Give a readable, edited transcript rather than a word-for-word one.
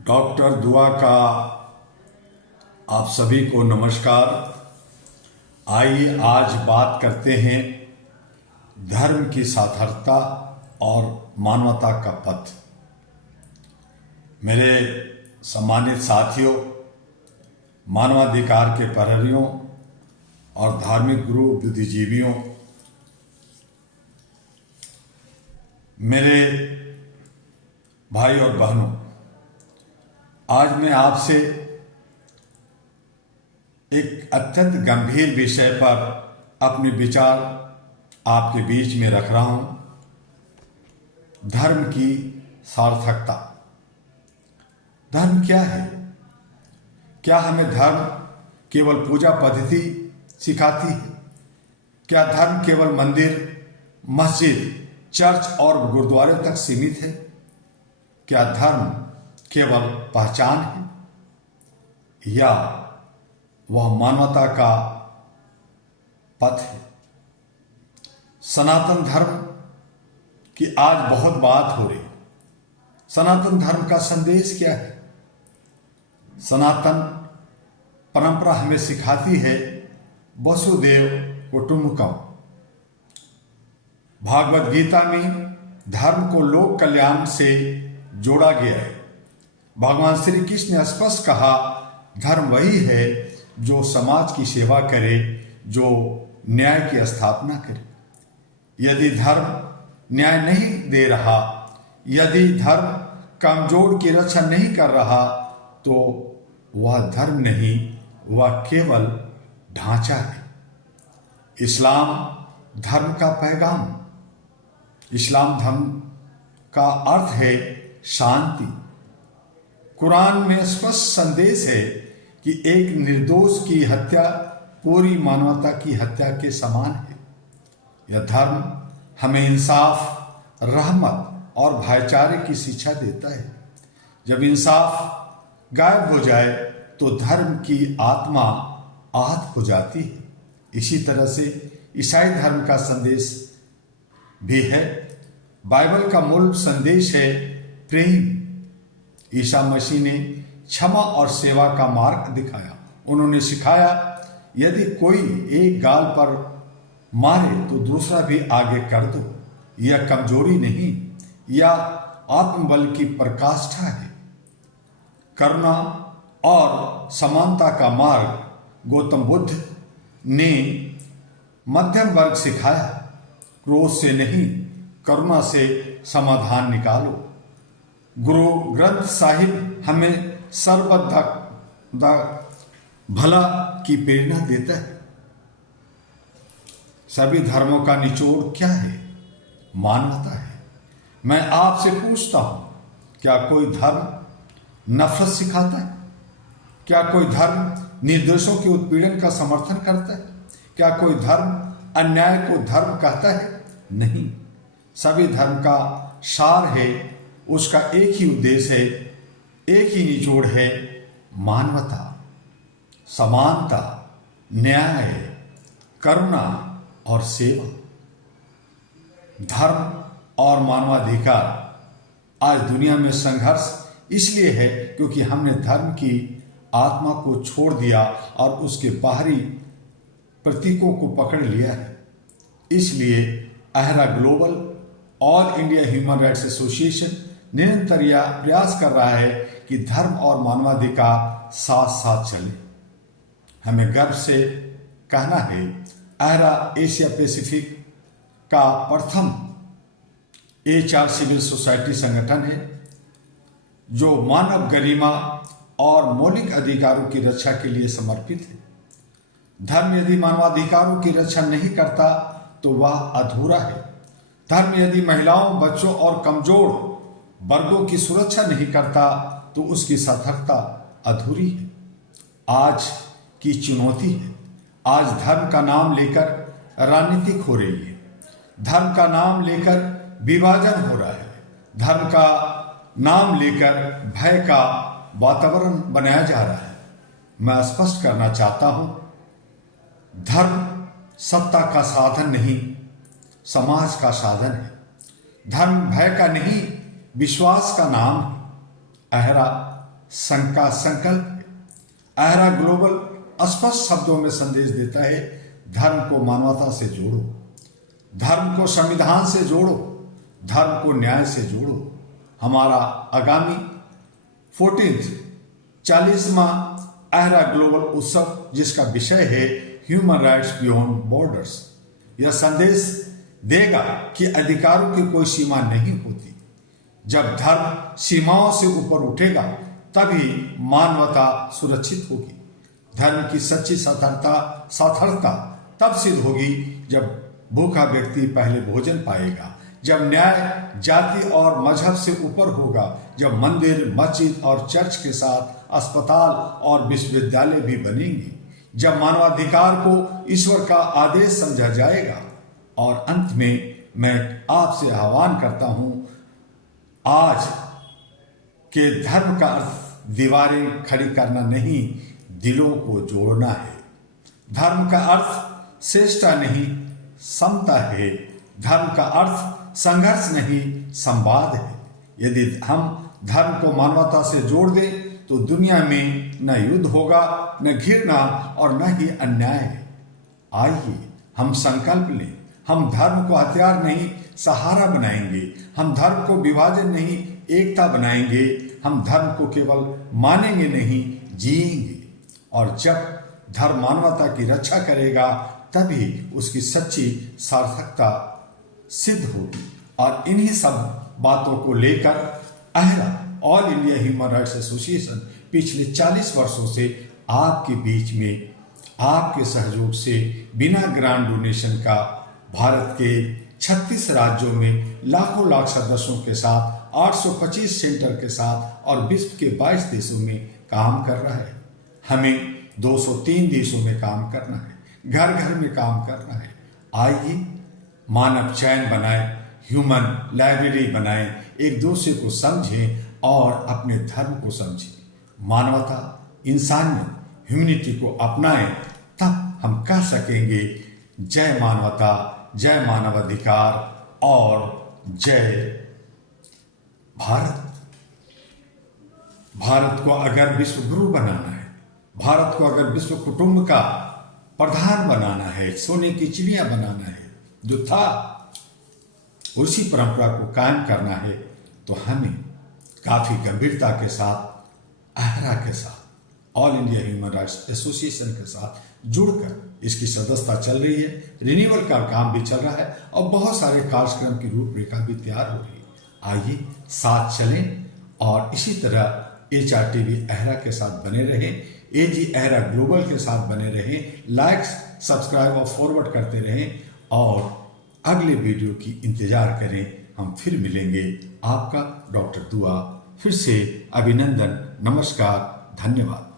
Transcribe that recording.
Doctor दुआ का आप सभी को नमस्कार। आइए आज बात करते हैं धर्म की सार्थकता और मानवता का पथ। मेरे सम्मानित साथियों, मानवाधिकार के प्रहरियों और धार्मिक गुरु बुद्धिजीवियों, मेरे भाई और बहनों, आज मैं आपसे एक अत्यंत गंभीर विषय पर अपने विचार आपके बीच में रख रहा हूं। धर्म की सार्थकता। धर्म क्या है? क्या हमें धर्म केवल पूजा पद्धति सिखाती है? क्या धर्म केवल मंदिर, मस्जिद, चर्च और गुरुद्वारे तक सीमित है? क्या धर्म केवल पहचान है या वह मानवता का पथ है? सनातन धर्म की आज बहुत बात हो रही। सनातन धर्म का संदेश क्या है? सनातन परंपरा हमें सिखाती है वसुदेव कुटुंबकम। भागवत गीता में धर्म को लोक कल्याण से जोड़ा गया है। भगवान श्री कृष्ण ने स्पष्ट कहा, धर्म वही है जो समाज की सेवा करे, जो न्याय की स्थापना करे। यदि धर्म न्याय नहीं दे रहा, यदि धर्म कमजोर की रक्षा नहीं कर रहा, तो वह धर्म नहीं, वह केवल ढांचा है। इस्लाम धर्म का पैगाम। इस्लाम धर्म का अर्थ है शांति। कुरान में स्पष्ट संदेश है कि एक निर्दोष की हत्या पूरी मानवता की हत्या के समान है। यह धर्म हमें इंसाफ, रहमत और भाईचारे की शिक्षा देता है। जब इंसाफ गायब हो जाए तो धर्म की आत्मा आहत हो जाती है। इसी तरह से ईसाई धर्म का संदेश भी है। बाइबल का मूल संदेश है प्रेम। ईसा मसीह ने क्षमा और सेवा का मार्ग दिखाया। उन्होंने सिखाया, यदि कोई एक गाल पर मारे तो दूसरा भी आगे कर दो। यह कमजोरी नहीं, यह आत्मबल की प्रकाष्ठा है। करुणा और समानता का मार्ग गौतम बुद्ध ने मध्यम वर्ग सिखाया। क्रोध से नहीं, करुणा से समाधान निकालो। गुरु ग्रंथ साहिब हमें सर्वदा भला की प्रेरणा देता है। सभी धर्मों का निचोड़ क्या है? मानवता है। मैं आपसे पूछता हूं, क्या कोई धर्म नफरत सिखाता है? क्या कोई धर्म निर्दोषों के उत्पीड़न का समर्थन करता है? क्या कोई धर्म अन्याय को धर्म कहता है? नहीं। सभी धर्म का सार है, उसका एक ही उद्देश्य है, एक ही निचोड़ है, मानवता, समानता, न्याय, करुणा और सेवा। धर्म और मानवाधिकार आज दुनिया में संघर्ष इसलिए है क्योंकि हमने धर्म की आत्मा को छोड़ दिया और उसके बाहरी प्रतीकों को पकड़ लिया है। इसलिए Ahra global all India human rights association निरंतर यह प्रयास कर रहा है कि धर्म और मानवाधिकार साथ साथ चले। हमें गर्व से कहना है, अहरा एशिया पैसिफिक का प्रथम HR सिविल सोसाइटी संगठन है जो मानव गरिमा और मौलिक अधिकारों की रक्षा के लिए समर्पित है। धर्म यदि मानवाधिकारों की रक्षा नहीं करता तो वह अधूरा है। धर्म यदि महिलाओं, बच्चों और कमजोर वर्गों की सुरक्षा नहीं करता तो उसकी सार्थकता अधूरी है। आज की चुनौती है। आज धर्म का नाम लेकर राजनीतिक हो रही है। धर्म का नाम लेकर विभाजन हो रहा है। धर्म का नाम लेकर भय का वातावरण बनाया जा रहा है। मैं स्पष्ट करना चाहता हूं, धर्म सत्ता का साधन नहीं, समाज का साधन है। धर्म भय का नहीं, विश्वास का नाम है। अहरा संघ का संकल्प है। अहरा ग्लोबल स्पष्ट शब्दों में संदेश देता है, धर्म को मानवता से जोड़ो, धर्म को संविधान से जोड़ो, धर्म को न्याय से जोड़ो। हमारा आगामी 40वां अहरा ग्लोबल उत्सव, जिसका विषय है ह्यूमन राइट्स बियॉन्ड बॉर्डर्स, यह संदेश देगा कि अधिकारों की कोई सीमा नहीं होती। जब धर्म सीमाओं से ऊपर उठेगा तभी मानवता सुरक्षित होगी। धर्म की सच्ची सार्थकता तब सिद्ध होगी जब भूखा व्यक्ति पहले भोजन पाएगा, जब न्याय जाति और मजहब से ऊपर होगा, जब मंदिर, मस्जिद और चर्च के साथ अस्पताल और विश्वविद्यालय भी बनेंगे, जब मानवाधिकार को ईश्वर का आदेश समझा जाएगा। और अंत में मैं आपसे आह्वान करता हूं, आज के धर्म का अर्थ दीवारें खड़ी करना नहीं, दिलों को जोड़ना है। धर्म का अर्थ श्रेष्ठता नहीं, समता है। धर्म का अर्थ संघर्ष नहीं, संवाद है। यदि हम धर्म को मानवता से जोड़ दें तो दुनिया में न युद्ध होगा, न घृणा और न ही अन्याय है। आइए हम संकल्प लें, हम धर्म को हथियार नहीं सहारा बनाएंगे, हम धर्म को विभाजन नहीं एकता बनाएंगे, हम धर्म को केवल मानेंगे नहीं जिएंगे। और जब धर्म मानवता की रक्षा करेगा तभी उसकी सच्ची सार्थकता सिद्ध होगी। और इन्हीं सब बातों को लेकर Ahra all India human rights association पिछले 40 वर्षों से आपके बीच में आपके सहयोग से बिना ग्रांट डोनेशन का भारत के 36 राज्यों में लाख सदस्यों के साथ 825 सेंटर के साथ और विश्व के 22 देशों में काम कर रहा है। हमें 203 देशों में काम करना है, घर घर में काम करना है। आइए मानव चैन बनाए, ह्यूमन लाइब्रेरी बनाएं, एक दूसरे को समझें और अपने धर्म को समझें। मानवता, इंसानियत, ह्यूमनिटी को अपनाएं, तब हम कह सकेंगे जय मानवता, जय मानवाधिकार और जय भारत। भारत को अगर विश्व गुरु बनाना है, भारत को अगर विश्व कुटुंब का प्रधान बनाना है, सोने की चिड़िया बनाना है, जो था उसी परंपरा को कायम करना है, तो हमें काफी गंभीरता के साथ अहरा के साथ, all India human rights association के साथ जुड़कर इसकी सदस्यता चल रही है, रिन्यूअल का काम भी चल रहा है और बहुत सारे कार्यक्रम की रूपरेखा भी तैयार हो रही है। आइए साथ चलें और इसी तरह HRTV अहरा के साथ बने रहें, AG अहरा ग्लोबल के साथ बने रहें, लाइक, सब्सक्राइब और फॉरवर्ड करते रहें और अगले वीडियो की इंतजार करें। हम फिर मिलेंगे। आपका डॉक्टर दुआ, फिर से अभिनंदन, नमस्कार, धन्यवाद।